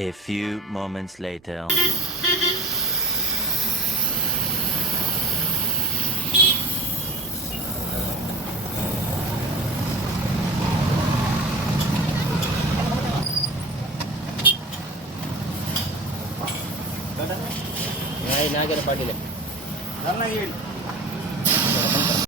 A few moments later. नाही नागेला पाटील नाही येईल